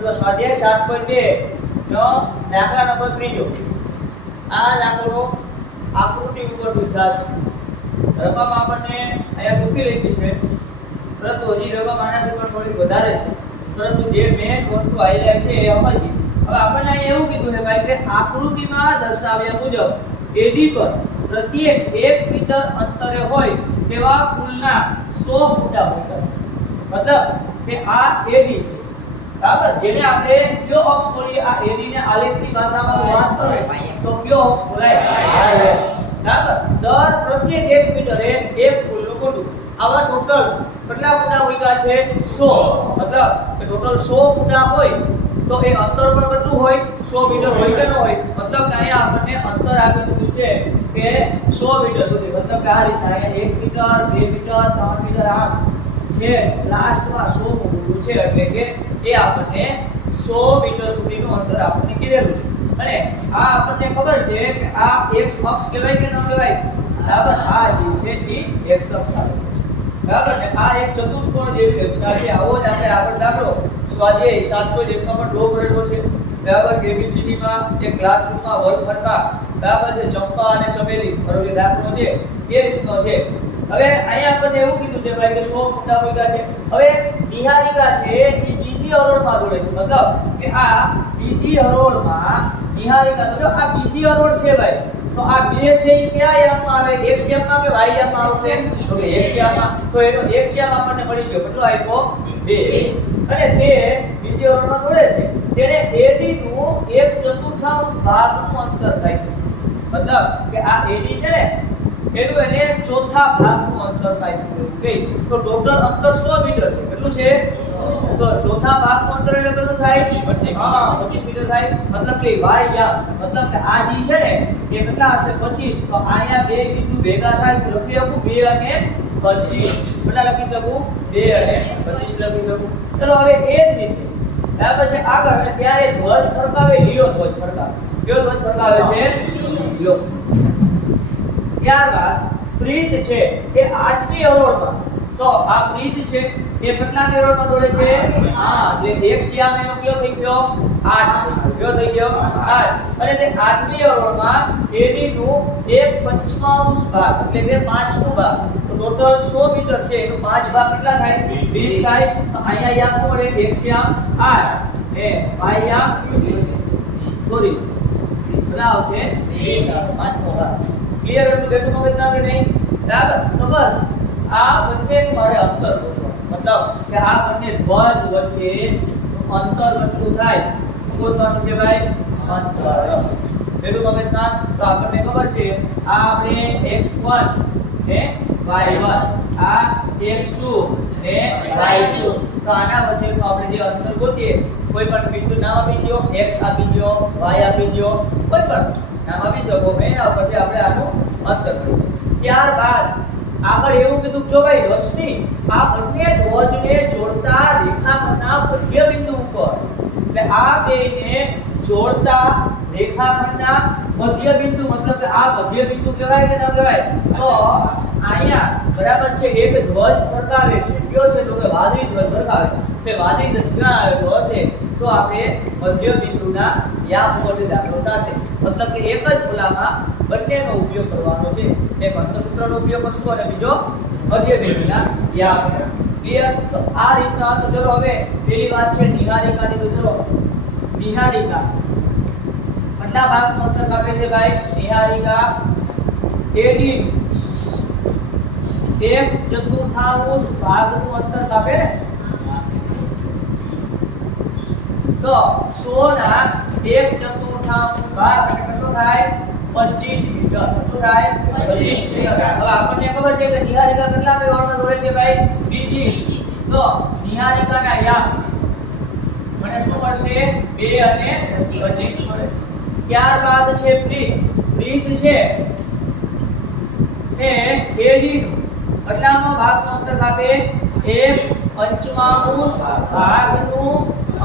તો સ્વાધ્યાય 7.2 નો દાખલા નંબર 3 આ દાખલો આકૃતિ ઉપર વિચાર છે। રકમ આપણને અહીંયા મૂકી લીધી છે, પરંતુ હજી રકમ આનાથી પણ થોડી વધારે છે, પરંતુ જે મેઈન વસ્તુ હાઈલાઈટ છે એ સમજી। હવે આપણને અહીંયા એવું કીધું છે ભાઈ કે આકૃતિમાં દર્શાવ્યા મુજબ AD પર પ્રત્યેક 1 મીટર અંતરે હોય તેવા પુલના 100 ફૂટા હોય, મતલબ કે આ AD છે, બરાબર, જેને આપણે કયો અક્ષ બોલીએ, આ AD ને આલેખની ભાષામાં વાત કરે તો કયો અક્ષ બોલાય, બરાબર। દર પ્રત્યેક 1 મીટરે એક પુલનું ખોટું, આવા ટોટલ કેટલા ફૂટા હોય છે 100, મતલબ કે ટોટલ 100 ફૂટા હોય તો એ અંતર પણ કેટલું હોય 100 મીટર હોય કે ન હોય, મતલબ કે અહીંયા આપણને અંતર આપેલું છે કે 100 મીટર સુધી, મતલબ કે આ રીતે અહીંયા 1 મીટર 2 મીટર 3 મીટર આ છે લાસ્ટમાં 100 મૂકવું છે, એટલે કે એ આપણને 100 મીટર સુધીનું અંતર આપણને કીધેલું છે। અને આ આપણને ખબર છે કે આ x અક્ષ કહેવાય કે ન કહેવાય, બરાબર, આ જે છે એ x અક્ષ આવે છે, બરાબર ને આ એક ચતુષ્કોણ જેવી રચના છે। આવો જ આપણે આગળ દાખલો સ્વાધ્યાય 7.1 માં ડ્રો કરેલો છે, બરાબર, ABCD માં એક ક્લાસરૂમમાં વર્ગખંડમાં, બરાબર છે, ચંપા અને ચમેલી મારો જે દાખલો છે એ રીતનો છે। હવે અહીંયા આપણને એવું કીધું છે ભાઈ કે 100 ફૂટા મૂક્યા છે। હવે નિહારિકા છે એ બીજી હરોળમાં દોડે છે, મતલબ કે આ બીજી હરોળમાં નિહારિકા, તો આ બીજી હરોળ છે ભાઈ, તો આ બે છે એ કયા યામમાં આવે, x યામમાં કે y યામમાં આવશે, તો કે x યામમાં, તો એનો x યામ આપણને મળી ગયો, કેટલો આપ્યો 2, અને તે બીજી હરોળમાં દોડે છે, તેને AD નું 1/4 ભાગનું અંતર થાય, મતલબ કે આ AD છે ને એનું એને ચોથા ભાગનું અંતર થાય છે, તો ટોટલ અંતર 100 મીટર છે, કેટલું છે, તો ચોથા ભાગનું અંતર એટલે કેટલું થાય, 25 મીટર થાય, મતલબ કે y યામ, મતલબ કે આ જી છે ને એ કેટલા હશે 25, તો અહીંયા બે બિંદુ ભેગા થાય તો લખી શકું 2 અને 25, કેટલા લખી શકું 2 અને 25 લખી શકું। ચલો હવે એ જ રીતે બરાબર છે આગળ, અને ત્યારે ધ્વજ ફરકાવે, લીલો ધ્વજ ફરકાવે, કયો ધ્વજ ફરકાવે છે, લીલો। ત્યારબાદ પ્રીત છે એ 8મી હરોળમાં, તો આ પ્રીત છે એ કેટલામી હરોળમાં દોડે છે, હા, એટલે x યામ એનો કયો થઈ ગયો 8, કયો થઈ ગયો 8, અને તે 8મી હરોળમાં AD નું 1/5 ભાગ એટલે કે 5મો ભાગ, તો ટોટલ 100 મીટર છે એનો 5 ભાગ કેટલા થાય 20 થાય, તો અહીંયા યામ નો મળે x યામ 8 ને y યામ સોરી કેટલા આવશે 20, 5મો ભાગ। ક્લિયર હતું બેટું મગજ ના કે નહીં, બરાબર, તો બસ આ બંનેનું મારે અંતર શોધવાનું, મતલબ કે આ બંને ધ્વજ વચ્ચે અંતર કેટલું થાય શોધવાનું છે ભાઈ, અંતર બેટું મગજ ના। તો આપણને ખબર છે આ આપણે x1 ને y1, આ x2 ને y2, તો આના વચ્ચેનું આપણે જે અંતર ગોતીએ, કોઈ પણ બિંદુ નામ આપી દો, x આપી દો, y આપી દો, કોઈ પણ નામ આપી શકો, એના ઉપરથી આપણે આનું અંતર કરીએ। ત્યારબાદ આગળ એવું કીધું જો ભાઈ રશ્મિ આ બંને ધ્વજને જોડતા રેખાખંડના મધ્ય બિંદુ ઉપર, એટલે આ બેને જોડતા રેખાખંડના મધ્ય બિંદુ, મતલબ કે આ મધ્ય બિંદુ કહેવાય કે ન કહેવાય, તો અહીંયા બરાબર છે એક ધ્વજ ફરકાવે છે, કયો છે તો કે વાદળી ધ્વજ ફરકાવે, તે વાદળી ધ્વજ ક્યાં આવેલો હશે તો આપણે મધ્ય બિંદુના યામ ઉપરથી દાખલો થશે, મતલબ કે એક જ ખોલામાં બંનેનો ઉપયોગ કરવાનો છે, એક અંતઃસૂત્રનો ઉપયોગ કરશું અને બીજો મધ્ય બિંદુના યામ। ક્લિયર? તો આ રીતના, તો ચલો હવે પહેલી વાત છે નિહારિકાની, તો ચલો નિહારિકા કેટલા ભાગનું અંતર કાપે છે ભાઈ, નિહારિકા AD 1/4 ભાગનું અંતર કાપે ને, તો 100 ના 1/4 ભાગ એટલે કેટલો થાય 25 મીટર, કેટલું થાય 25 મીટર। હવે આપણને ખબર છે કે નિહારિકા કેટલા હરોળમાં દોડે છે ભાઈ, બીજી, તો નિહારિકાના યામ મને શું મળશે 2 અને 25 મળે। ત્યારબાદ છે પ્રીત, પ્રીત છે એ AD નું કેટલામો ભાગનું અંતર કાપે, 1/5 ભાગનું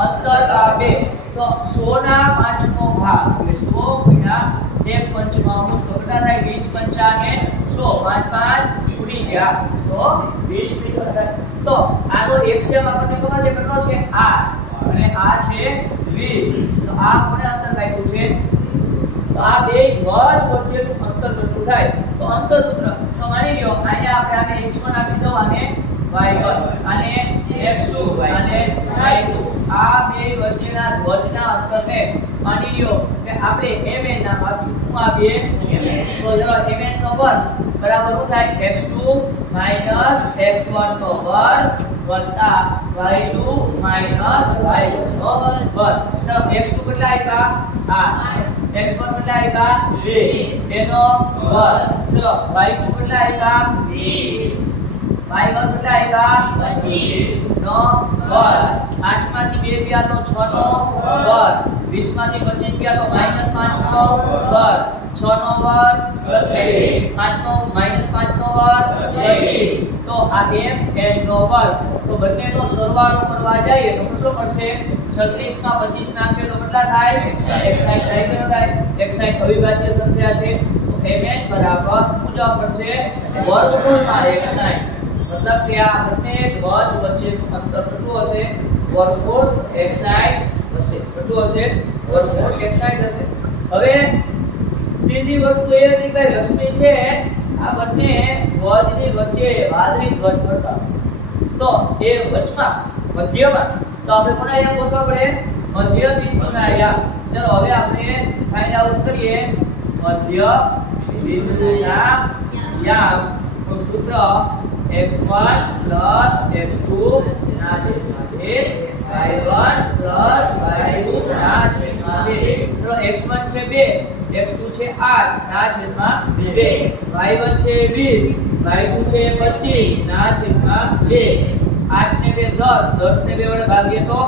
અંતર કાપે, તો 100 ના 5મો ભાગ એટલે 100 ગુણ્યા 1/5 તો કેટલા થાય 20 5 ને 100, 5 5 ઉડી ગયા તો 20 મીટર થાય। તો આનો x આપણને ખબર છે કેટલો છે 8, અને આ છે 20. તો આ કોને અંતર કાઢ્યું છે? તો આ બે વજ વચ્ચેનું અંતર કેટલું થાય? તો અંતર સૂત્ર તો માની લ્યો અહીંયા આપણે આને x1 આપી દો અને y1 અને x2 અને y2. આ બે વચ્ચેના ધ્વજના અંતરને માની લ્યો કે આપણે mn નામ આપ્યું. શું આપીએ? તો ચલો mn નો વર્ગ બરાબર શું થાય? x2 x1 નો વર્ગ વત્તા y2 y1 નો વર્ગ. તો x2 કેટલા આવ્યા? 8. x1 કેટલા આવ્યા? 2 તેનો વર્ગ. ચલો y2 કેટલા આવ્યા? 20. y1 કેટલા આવ્યા? 25 નો વર્ગ. 8 માંથી 2 ગયા તો 6 નો વર્ગ. 20 માંથી 25 ગયા તો -5 નો વર્ગ. 6 નો વર્ગ 36. 5 નો -5 નો વર્ગ 36. તો આ m n નો વર્ગ. તો બંનેનો સરવાળો કરવા જઈએ તો શું મળશે? 36 માં 25 નાખીએ તો કેટલા થાય? 61 કેટલો થાય? 61 અવિભાજ્ય સંખ્યા છે. તો mn બરાબર મુજબ પડશે વર્ગમૂળમાં 61. મતલબ કે આ બંને ધ્વજ વચ્ચેનું અંતર કેટલું હશે? વર્ગમૂળ 61 હશે. કેટલું હશે? વર્ગમૂળ 61 હશે. હવે ત્રીજી વસ્તુ એ હતી કે રશ્મિ છે આ બંને ધ્વજની વચ્ચે વાદળી ધ્વજ પડતા. તો એ વચમાં મધ્યમાં તો આપણે કોના યામ ગોતવા પડે? મધ્ય બિંદુના યામ. ચલો હવે આપણે ફાઇન્ડ આઉટ કરીએ મધ્ય બિંદુના યામ. તો સૂત્ર x1 x2 ના છેદમાં 2 y1 y2 ના છેદમાં 2. તો x1 છે 2 x2 છે 8 ના છેદમાં 2 y1 છે 20 y2 છે 25 ના છેદમાં 2 8 ને 2 10 10 ને 2 વડે ભાગીએ તો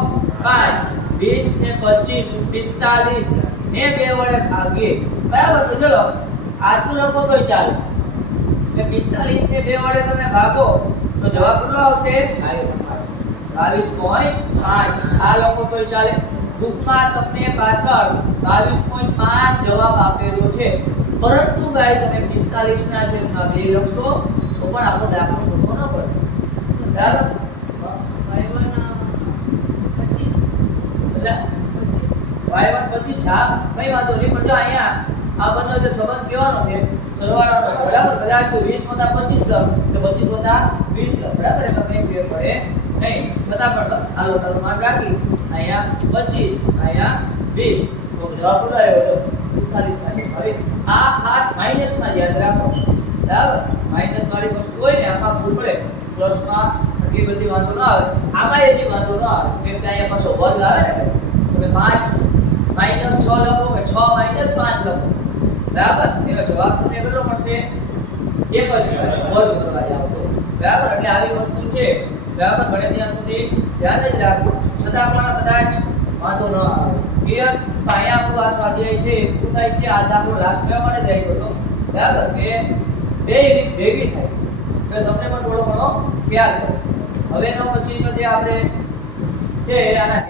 5 20 ને 25 45 ને 2 વડે ભાગીએ બરાબર. તો ચલો આટલું લખો તો ચાલે કે 45 ને 2 વડે તમે ભાગો તો જવાબ કેટલો આવશે? 22.5. આ લખો તો ચાલે. બુકમાં તમને પાછળ 22.5 જવાબ આપેલો છે, પરંતુ ગાય તમે 45 ના છેદમાં 2 લખશો તો પણ આપણો દાખલો ખોટો ન પડે. બરાબર? y1 25 હા કઈ વાંધો નહીં. પણ જો અહીંયા આ બંને જે સંબંધ કહેવાનો છે સરવાળાનો છે બરાબર. કદાચ તો 20 + 25 લખ તો 25 + 20 લખ બરાબર. એમાં કઈ ફેર પડે નહીં. છતાં પણ હાલો તારું માન રાખી અહીંયા 25 અહીંયા 20 તો જવાબ કેટલો આવ્યો? 45 થાય. હવે આ ખાસ માઈનસમાં યાદ રાખો બરાબર. માઈનસ વાળી વસ્તુ હોય ને આમાં ભૂલ પડે. પ્લસમાં એ બધી વાંધો ન આવે. આમાં એની વાંધો ન આવે કેમ કે અહીંયા પાછો વર્ગ આવે ને. તમે 5 -6 લખો કે 6 - 5 લખો બરાબર. એનો જવાબ તમને કેટલો મળશે? એક જ વર્ગ કરવા જાવ તો બરાબર. એટલે આવી વસ્તુ છે બરાબર. બને ત્યાં સુધી ધ્યાન જ રાખો. છતાં પણ કદાચ વાંધો ન આવે. ક્લિયર? તો અહીંયા આપણું આ સ્વાધ્યાય છે શું થાય છે? આ દાખલો લાસ્ટ કયા માટે જ આવ્યો હતો બરાબર કે બે રીત ભેગી થાય તો તમને પણ થોડો ઘણો ખ્યાલ કરો. હવેનો પછીનો જે આપણે છે આના